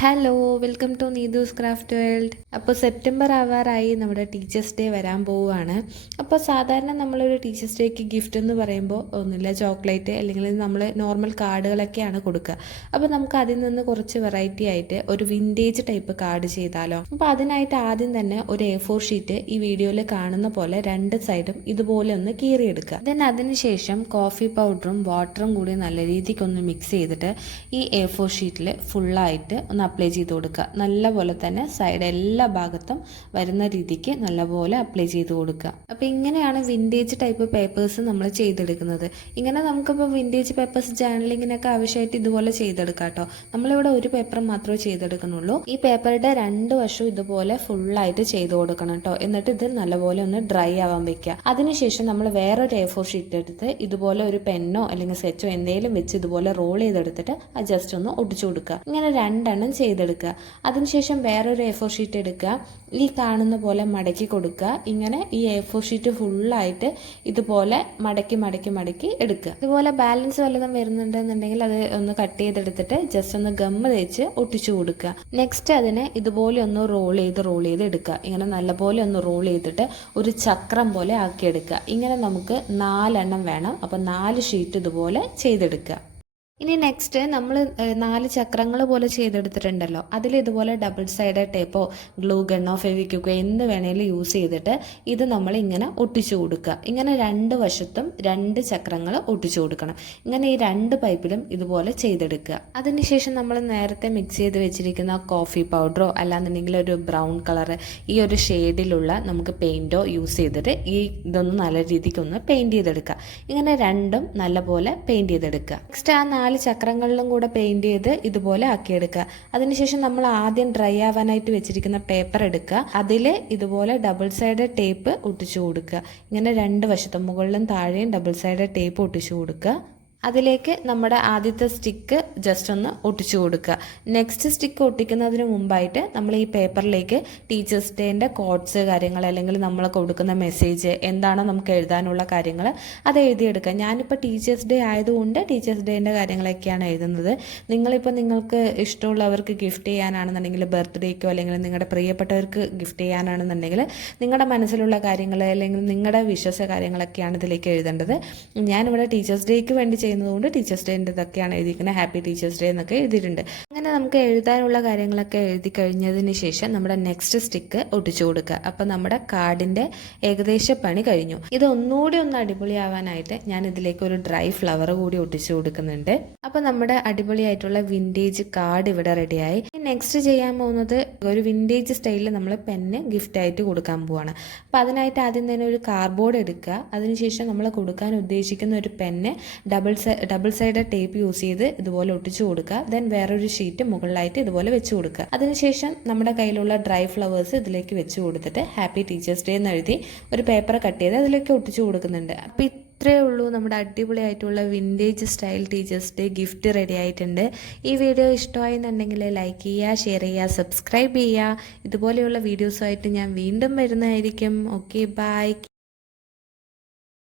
Hello welcome to Neethu's craft world അപ്പോൾ September ആവാറായി നമ്മുടെ ടീച്ചേഴ്സ് ഡേ വരാൻ പോവുകയാണ്. അപ്പോൾ സാധാരണ നമ്മളൊരു ടീച്ചേഴ്സ് ഡേക്ക് ഗിഫ്റ്റ് എന്ന് പറയുമ്പോൾ ഒന്നുമില്ല ചോക്ലേറ്റ് അല്ലെങ്കിൽ നമ്മൾ നോർമൽ കാർഡുകളൊക്കെയാണ് കൊടുക്കുക. അപ്പോൾ നമുക്ക് അതിൽ നിന്ന് കുറച്ച് വെറൈറ്റി ആയിട്ട് ഒരു വിന്റേജ് ടൈപ്പ് കാർഡ് ചെയ്താലോ. അപ്പോൾ അതിനായിട്ട് ആദ്യം തന്നെ ഒരു എ ഫോർ ഷീറ്റ് ഈ വീഡിയോയിൽ കാണുന്ന പോലെ രണ്ട് സൈഡും ഇതുപോലെ ഒന്ന് കീറിയെടുക്കുക. ദെൻ അതിനുശേഷം കോഫി പൗഡറും വാട്ടറും കൂടി നല്ല രീതിക്ക് ഒന്ന് മിക്സ് ചെയ്തിട്ട് ഈ എ ഫോർ ഷീറ്റിൽ ഫുള്ളായിട്ട് ഒന്ന് അപ്ലൈ ചെയ്ത് കൊടുക്കുക. നല്ലപോലെ തന്നെ സൈഡ് എല്ലാ ഭാഗത്തും വരുന്ന രീതിക്ക് നല്ലപോലെ അപ്ലൈ ചെയ്ത് കൊടുക്കുക. അപ്പോൾ ഇങ്ങനെയാണ് വിന്റേജ് ടൈപ്പ് പേപ്പേഴ്സ് നമ്മൾ ചെയ്തെടുക്കുന്നത്. ഇങ്ങനെ നമുക്കിപ്പോൾ വിന്റേജ് പേപ്പേഴ്സ് ജേണലിങ്ങിനൊക്കെ ആവശ്യമായിട്ട് ഇതുപോലെ ചെയ്തെടുക്കാം കേട്ടോ നമ്മളിവിടെ ഒരു പേപ്പർ മാത്രമേ ചെയ്തെടുക്കുന്നുള്ളൂ. ഈ പേപ്പറുടെ രണ്ട് വശവും ഇതുപോലെ ഫുള്ളായിട്ട് ചെയ്ത് കൊടുക്കണം കേട്ടോ എന്നിട്ട് ഇത് നല്ലപോലെ ഒന്ന് ഡ്രൈ ആവാൻ വെക്കുക. അതിനുശേഷം നമ്മൾ വേറൊരു എ ഫോർ ഷീറ്റ് എടുത്ത് ഇതുപോലെ ഒരു പെന്നോ അല്ലെങ്കിൽ സെറ്റോ എന്തെങ്കിലും വെച്ച് ഇതുപോലെ റോൾ ചെയ്തെടുത്തിട്ട് അത് ജസ്റ്റ് ഒന്ന് ഒട്ടിച്ചു കൊടുക്കുക. ഇങ്ങനെ രണ്ടെണ്ണം ചെയ്തെടുക്കുക. അതിനുശേഷം വേറൊരു എ ഫോർ ഷീറ്റ് എടുക്കുക. ഈ കാണുന്ന പോലെ മടക്കി കൊടുക്കുക. ഇങ്ങനെ ഈ എ ഫോർ ഷീറ്റ് ഫുള്ളായിട്ട് ഇതുപോലെ മടക്കി മടക്കി മടക്കി എടുക്കുക. ഇതുപോലെ ബാലൻസ് വല്ലതും വരുന്നുണ്ടെന്നുണ്ടെങ്കിൽ അത് ഒന്ന് കട്ട് ചെയ്തെടുത്തിട്ട് ജസ്റ്റ് ഒന്ന് ഗമ്മ് തേച്ച് ഒട്ടിച്ചു കൊടുക്കുക. നെക്സ്റ്റ് അതിനെ ഇതുപോലെ ഒന്ന് റോൾ ചെയ്ത് റോൾ ചെയ്ത് എടുക്കുക. ഇങ്ങനെ നല്ലപോലെ ഒന്ന് റോൾ ചെയ്തിട്ട് ഒരു ചക്രം പോലെ ആക്കിയെടുക്കുക. ഇങ്ങനെ നമുക്ക് നാലെണ്ണം വേണം. അപ്പം നാല് ഷീറ്റ് ഇതുപോലെ ചെയ്തെടുക്കുക. ഇനി നെക്സ്റ്റ് നമ്മൾ നാല് ചക്രങ്ങൾ പോലെ ചെയ്തെടുത്തിട്ടുണ്ടല്ലോ. അതിൽ ഇതുപോലെ ഡബിൾ സൈഡ് ടേപ്പോ ഗ്ലൂ ഗണ്ണോ ഫെവിക്വിക്കോ എന്ത് വേണേലും യൂസ് ചെയ്തിട്ട് ഇത് നമ്മൾ ഇങ്ങനെ ഒട്ടിച്ചു കൊടുക്കുക. ഇങ്ങനെ രണ്ട് വശത്തും രണ്ട് ചക്രങ്ങൾ ഒട്ടിച്ചു കൊടുക്കണം. ഇങ്ങനെ ഈ രണ്ട് പൈപ്പിലും ഇതുപോലെ ചെയ്തെടുക്കുക. അതിനുശേഷം നമ്മൾ നേരത്തെ മിക്സ് ചെയ്ത് വെച്ചിരിക്കുന്ന കോഫി പൗഡറോ അല്ലാന്നുണ്ടെങ്കിൽ ഒരു ബ്രൗൺ കളർ ഈ ഒരു ഷെയ്ഡിലുള്ള നമുക്ക് പെയിന്റോ യൂസ് ചെയ്തിട്ട് ഈ ഇതൊന്ന് നല്ല രീതിക്ക് ഒന്ന് പെയിന്റ് ചെയ്തെടുക്കുക. ഇങ്ങനെ രണ്ടും നല്ലപോലെ പെയിന്റ് ചെയ്തെടുക്കുക. നെക്സ്റ്റ് ആ നാല് ചക്രങ്ങളിലും കൂടെ പെയിന്റ് ചെയ്ത് ഇതുപോലെ ആക്കിയെടുക്കുക. അതിനുശേഷം നമ്മൾ ആദ്യം ഡ്രൈ ആവാനായിട്ട് വെച്ചിരിക്കുന്ന പേപ്പർ എടുക്കുക. അതിൽ ഇതുപോലെ ഡബിൾ സൈഡ് ടേപ്പ് ഒട്ടിച്ചു കൊടുക്കുക. ഇങ്ങനെ രണ്ട് വശത്തും മുകളിലും താഴെയും ഡബിൾ സൈഡ് ടേപ്പ് ഒട്ടിച്ചു കൊടുക്കുക. അതിലേക്ക് നമ്മുടെ ആദ്യത്തെ സ്റ്റിക്ക് ജസ്റ്റ് ഒന്ന് ഒട്ടിച്ചു കൊടുക്കുക. നെക്സ്റ്റ് സ്റ്റിക്ക് ഒട്ടിക്കുന്നതിന് മുമ്പായിട്ട് നമ്മൾ ഈ പേപ്പറിലേക്ക് ടീച്ചേഴ്സ് ഡേന്റെ കോഡ്സ് കാര്യങ്ങൾ അല്ലെങ്കിൽ നമ്മൾ കൊടുക്കുന്ന മെസ്സേജ് എന്താണോ നമുക്ക് എഴുതാനുള്ള കാര്യങ്ങൾ അത് എഴുതിയെടുക്കുക. ഞാനിപ്പോൾ ടീച്ചേഴ്സ് ഡേ ആയതുകൊണ്ട് ടീച്ചേഴ്സ് ഡേന്റെ കാര്യങ്ങളൊക്കെയാണ് എഴുതുന്നത്. നിങ്ങളിപ്പോൾ നിങ്ങൾക്ക് ഇഷ്ടമുള്ളവർക്ക് ഗിഫ്റ്റ് ചെയ്യാനാണെന്നുണ്ടെങ്കിൽ ബർത്ത്ഡേക്കോ അല്ലെങ്കിൽ നിങ്ങളുടെ പ്രിയപ്പെട്ടവർക്ക് ഗിഫ്റ്റ് ചെയ്യാനാണെന്നുണ്ടെങ്കിൽ നിങ്ങളുടെ മനസ്സിലുള്ള കാര്യങ്ങൾ അല്ലെങ്കിൽ നിങ്ങളുടെ വിശ്വാസ കാര്യങ്ങളൊക്കെയാണ് ഇതിലേക്ക് എഴുതേണ്ടത്. ഞാനിവിടെ ടീച്ചേഴ്സ് ഡേക്ക് വേണ്ടി ചെയ്യുന്നതുകൊണ്ട് ടീച്ചേഴ്സ് ഡേ ഇതൊക്കെയാണ് എഴുതിയിരിക്കുന്നത്. ഹാപ്പി ടീച്ചേഴ്സ് ഡേ എന്നൊക്കെ എഴുതിയിട്ടുണ്ട്. അങ്ങനെ നമുക്ക് എഴുതാനുള്ള കാര്യങ്ങളൊക്കെ എഴുതി കഴിഞ്ഞതിന് ശേഷം നമ്മുടെ നെക്സ്റ്റ് സ്റ്റിക്ക് ഒട്ടിച്ചു കൊടുക്കുക. അപ്പം നമ്മുടെ കാർഡിന്റെ ഏകദേശ പണി കഴിഞ്ഞു. ഇത് ഒന്നുകൂടി ഒന്ന് അടിപൊളിയാവാനായിട്ട് ഞാൻ ഇതിലേക്ക് ഒരു ഡ്രൈ ഫ്ലവർ കൂടി ഒട്ടിച്ചു കൊടുക്കുന്നുണ്ട്. അപ്പം നമ്മുടെ അടിപൊളിയായിട്ടുള്ള വിന്റേജ് കാർഡ് ഇവിടെ റെഡിയായി നെക്സ്റ്റ് ചെയ്യാൻ പോകുന്നത് ഒരു വിന്റേജ് സ്റ്റൈലിൽ നമ്മൾ പെന്ന് ഗിഫ്റ്റ് ആയിട്ട് കൊടുക്കാൻ പോവാണ്. അപ്പം അതിനായിട്ട് ആദ്യം തന്നെ ഒരു കാർഡ്ബോർഡ് എടുക്കുക. അതിനുശേഷം നമ്മൾ കൊടുക്കാൻ ഉദ്ദേശിക്കുന്ന ഒരു pen double double side tape use ചെയ്ത് ഇതുപോലെ ഒട്ടിച്ചു കൊടുക്കുക. ദെൻ വേറൊരു ഷീറ്റ് മുകളിലായിട്ട് ഇതുപോലെ വെച്ച് കൊടുക്കുക. അതിനുശേഷം നമ്മുടെ കയ്യിലുള്ള ഡ്രൈ ഫ്ലവേഴ്സ് ഇതിലേക്ക് വെച്ച് കൊടുത്തിട്ട് ഹാപ്പി ടീച്ചേഴ്സ് ഡേ എന്ന് എഴുതി ഒരു പേപ്പർ കട്ട് ചെയ്ത് അതിലേക്ക് ഒട്ടിച്ചു കൊടുക്കുന്നുണ്ട്. അപ്പം ഇത്രയേ ഉള്ളൂ നമ്മുടെ അടിപൊളിയായിട്ടുള്ള vintage style teachers day gift ready ആയിട്ടുണ്ട്. ഈ വീഡിയോ ഇഷ്ടമായി എന്നുണ്ടെങ്കിൽ ലൈക്ക് ചെയ്യുക ഷെയർ ചെയ്യുക സബ്സ്ക്രൈബ് ചെയ്യുക. ഇതുപോലെയുള്ള വീഡിയോസുമായിട്ട് ഞാൻ വീണ്ടും വരുന്നതായിരിക്കും. Okay bye